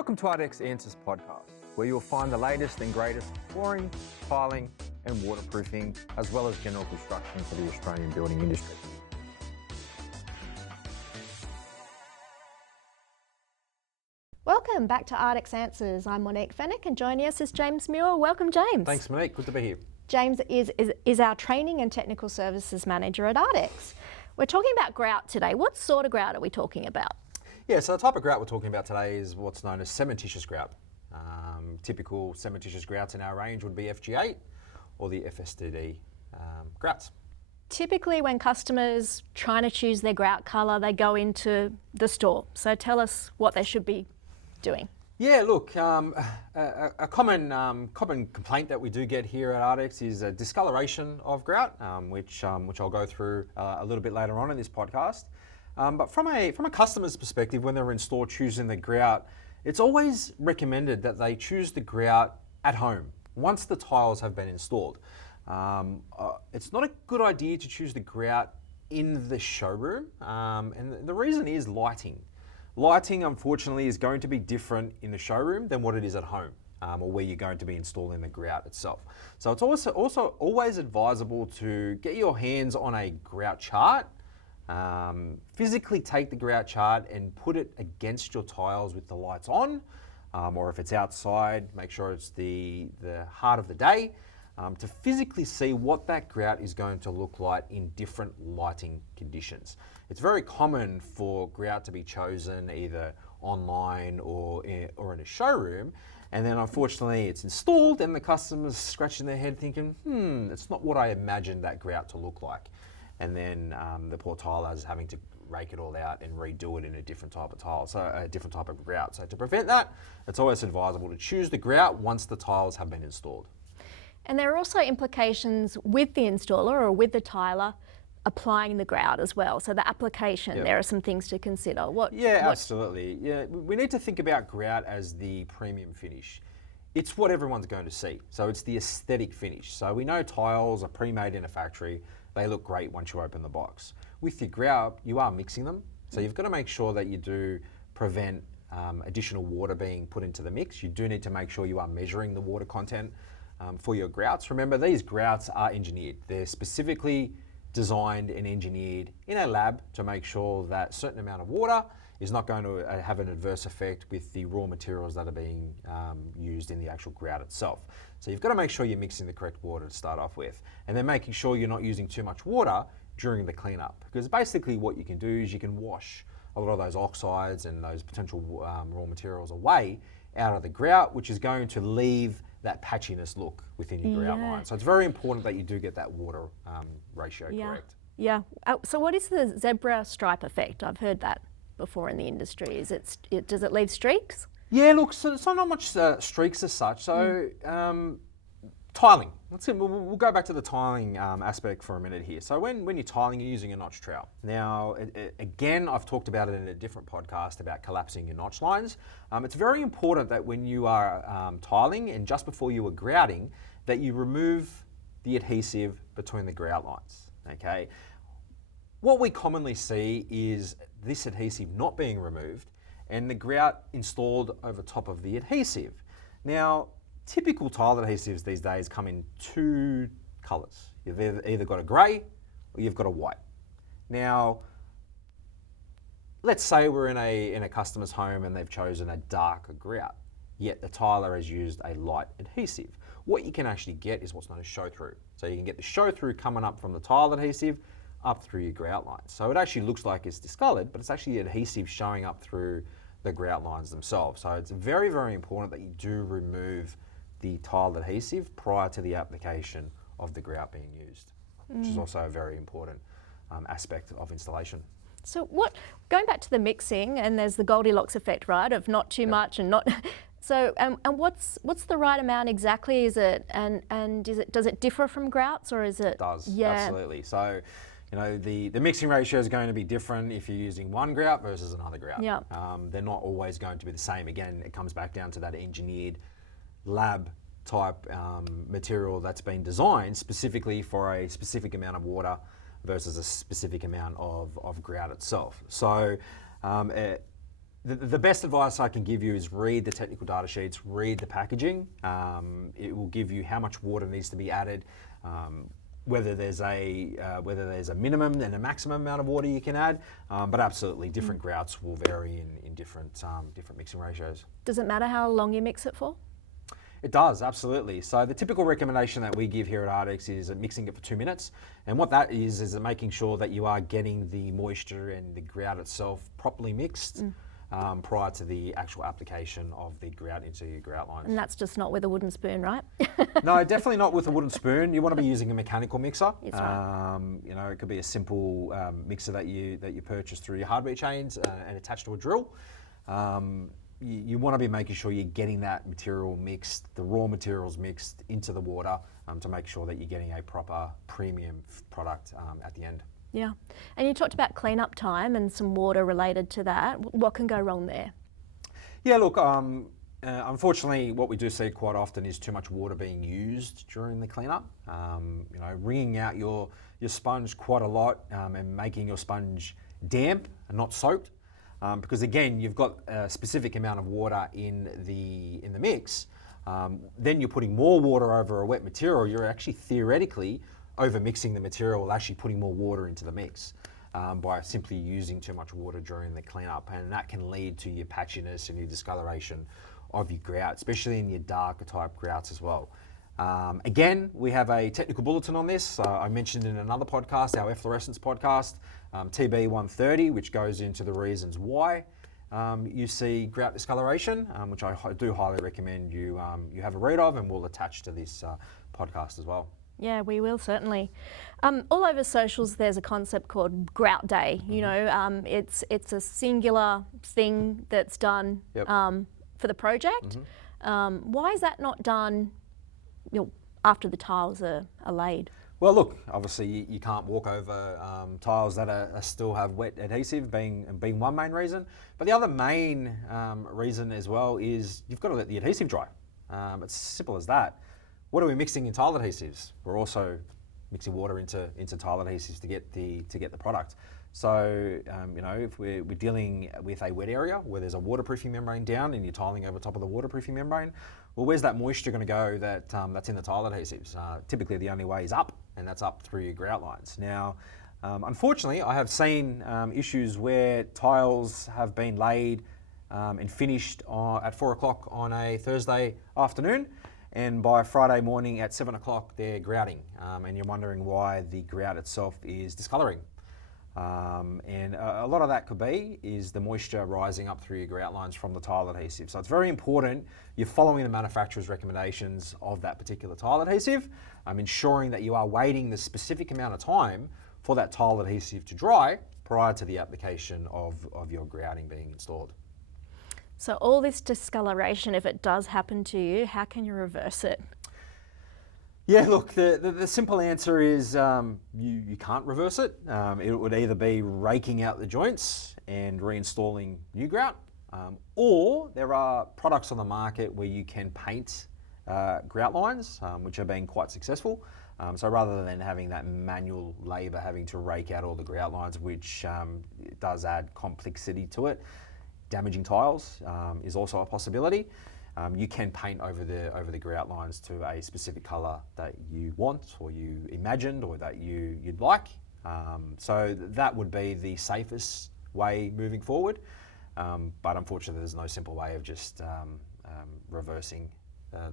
Welcome to ARDEX Answers podcast, where you'll find the latest and greatest flooring, tiling and waterproofing, as well as general construction for the Australian building industry. Welcome back to ARDEX Answers. I'm Monique Fenech and joining us is James Muir. Welcome, James. Thanks, Monique. Good to be here. James is our Training and Technical Services Manager at ARDEX. We're talking about grout today. What sort of grout are we talking about? Yeah, so the type of grout we're talking about today is what's known as cementitious grout. Typical cementitious grouts in our range would be FG8 or the FSDD grouts. Typically when customers trying to choose their grout colour, they go into the store. So tell us what they should be doing. Yeah, look, a common complaint that we do get here at ARDEX is a discoloration of grout, which I'll go through a little bit later on in this podcast. But from a customer's perspective, when they're in store choosing the grout, it's always recommended that they choose the grout at home once the tiles have been installed. It's not a good idea to choose the grout in the showroom, and the reason is lighting. Lighting, unfortunately, is going to be different in the showroom than what it is at home, or where you're going to be installing the grout itself. So it's also always advisable to get your hands on a grout chart. Physically take the grout chart and put it against your tiles with the lights on, or if it's outside, make sure it's the heart of the day, to physically see what that grout is going to look like in different lighting conditions. It's very common for grout to be chosen either online or in a showroom, and then unfortunately it's installed and the customer's scratching their head thinking, it's not what I imagined that grout to look like. And then the poor tiler is having to rake it all out and redo it in a different type of tile, so a different type of grout. So to prevent that, it's always advisable to choose the grout once the tiles have been installed. And there are also implications with the installer or with the tiler applying the grout as well. So the application, There are some things to consider. Absolutely. Yeah, we need to think about grout as the premium finish. It's what everyone's going to see. So it's the aesthetic finish. So we know tiles are pre-made in a factory. They look great once you open the box. With your grout, you are mixing them. So you've got to make sure that you do prevent additional water being put into the mix. You do need to make sure you are measuring the water content for your grouts. Remember, these grouts are engineered. They're specifically designed and engineered in a lab to make sure that a certain amount of water is not going to have an adverse effect with the raw materials that are being used in the actual grout itself. So you've got to make sure you're mixing the correct water to start off with, and then making sure you're not using too much water during the cleanup, because basically what you can do is you can wash a lot of those oxides and those potential raw materials away out of the grout, which is going to leave that patchiness look within your grout line. So it's very important that you do get that water ratio correct. Yeah. So what is the zebra stripe effect? I've heard that before in the industry. Does it leave streaks? Yeah, look, so it's not much streaks as such. So tiling. We'll go back to the tiling aspect for a minute here. So when you're tiling, you're using a notch trowel. Now, again, I've talked about it in a different podcast about collapsing your notch lines. It's very important that when you are tiling and just before you are grouting, that you remove the adhesive between the grout lines, okay? What we commonly see is this adhesive not being removed and the grout installed over top of the adhesive. Now, typical tile adhesives these days come in two colours. You've either got a grey or you've got a white. Now, let's say we're in a customer's home and they've chosen a darker grout, yet the tiler has used a light adhesive. What you can actually get is what's known as show-through. So you can get the show-through coming up from the tile adhesive up through your grout lines. So it actually looks like it's discoloured, but it's actually adhesive showing up through the grout lines themselves. So it's very, very important that you do remove the tile adhesive prior to the application of the grout being used, which is also a very important aspect of installation. So going back to the mixing, and there's the Goldilocks effect, right, of not too much and not. So and what's the right amount exactly? Is it and does it differ from grouts, or is it? It does, absolutely. So, you know, the mixing ratio is going to be different if you're using one grout versus another grout. Yeah. They're not always going to be the same. Again, it comes back down to that engineered lab type material that's been designed specifically for a specific amount of water versus a specific amount of grout itself. So The best advice I can give you is read the technical data sheets, read the packaging. It will give you how much water needs to be added, whether there's a minimum and a maximum amount of water you can add. But absolutely, different grouts will vary in different mixing ratios. Does it matter how long you mix it for? It does, absolutely. So the typical recommendation that we give here at ARDEX is mixing it for 2 minutes. And what that is making sure that you are getting the moisture and the grout itself properly mixed prior to the actual application of the grout into your grout lines. And that's just not with a wooden spoon, right? No, definitely not with a wooden spoon. You want to be using a mechanical mixer. That's right. You know, it could be a simple mixer that you purchase through your hardware chains and attached to a drill. You want to be making sure you're getting that material mixed, the raw materials mixed into the water to make sure that you're getting a proper premium product at the end. Yeah. And you talked about cleanup time and some water related to that. What can go wrong there? Yeah, look, unfortunately, what we do see quite often is too much water being used during the cleanup. You know, wringing out your sponge quite a lot and making your sponge damp and not soaked. Because again, you've got a specific amount of water in the mix. Then you're putting more water over a wet material. You're actually theoretically over mixing the material, actually putting more water into the mix by simply using too much water during the cleanup, and that can lead to your patchiness and your discoloration of your grout, especially in your darker type grouts as well. Again, we have a technical bulletin on this. I mentioned in another podcast, our efflorescence podcast, TB 130, which goes into the reasons why you see grout discoloration, which I do highly recommend you have a read of, and we'll attach to this podcast as well. Yeah, we will certainly. All over socials, there's a concept called Grout Day. You know, it's a singular thing that's done for the project. Why is that not done after the tiles are laid? Well, look, obviously you can't walk over tiles that still have wet adhesive, being one main reason. But the other main reason as well is you've got to let the adhesive dry. It's simple as that. What are we mixing in tile adhesives? We're also mixing water into tile adhesives to get the product. So you know, if we're dealing with a wet area where there's a waterproofing membrane down and you're tiling over top of the waterproofing membrane, well, where's that moisture going to go that's in the tile adhesives? Typically, the only way is up, and that's up through your grout lines. Now, unfortunately, I have seen issues where tiles have been laid and finished at 4 o'clock on a Thursday afternoon, and by Friday morning at 7 o'clock, they're grouting, and you're wondering why the grout itself is discolouring. And a lot of that could be is the moisture rising up through your grout lines from the tile adhesive. So it's very important you're following the manufacturer's recommendations of that particular tile adhesive, ensuring that you are waiting the specific amount of time for that tile adhesive to dry prior to the application of your grouting being installed. So all this discoloration, if it does happen to you, how can you reverse it? Yeah, look, the simple answer is you can't reverse it. It would either be raking out the joints and reinstalling new grout, or there are products on the market where you can paint grout lines, which are being quite successful. So rather than having that manual labour, having to rake out all the grout lines, which does add complexity to it, damaging tiles is also a possibility. You can paint over the grout lines to a specific colour that you want or you imagined or that you'd like. So that would be the safest way moving forward. But unfortunately, there's no simple way of just reversing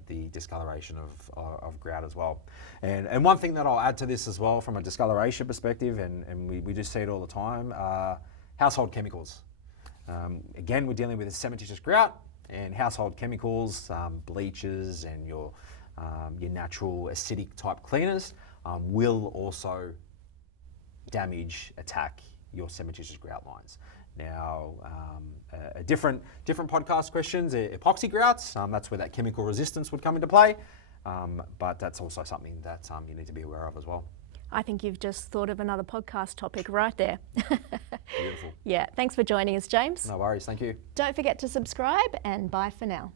the discoloration of grout as well. And one thing that I'll add to this as well from a discoloration perspective, and we do see it all the time, household chemicals. Again, we're dealing with a cementitious grout, and household chemicals, bleaches and your natural acidic type cleaners will also damage, attack your cementitious grout lines. Now, different podcast questions, epoxy grouts, that's where that chemical resistance would come into play, but that's also something that you need to be aware of as well. I think you've just thought of another podcast topic right there. Beautiful. Yeah, thanks for joining us, James. No worries, thank you. Don't forget to subscribe, and bye for now.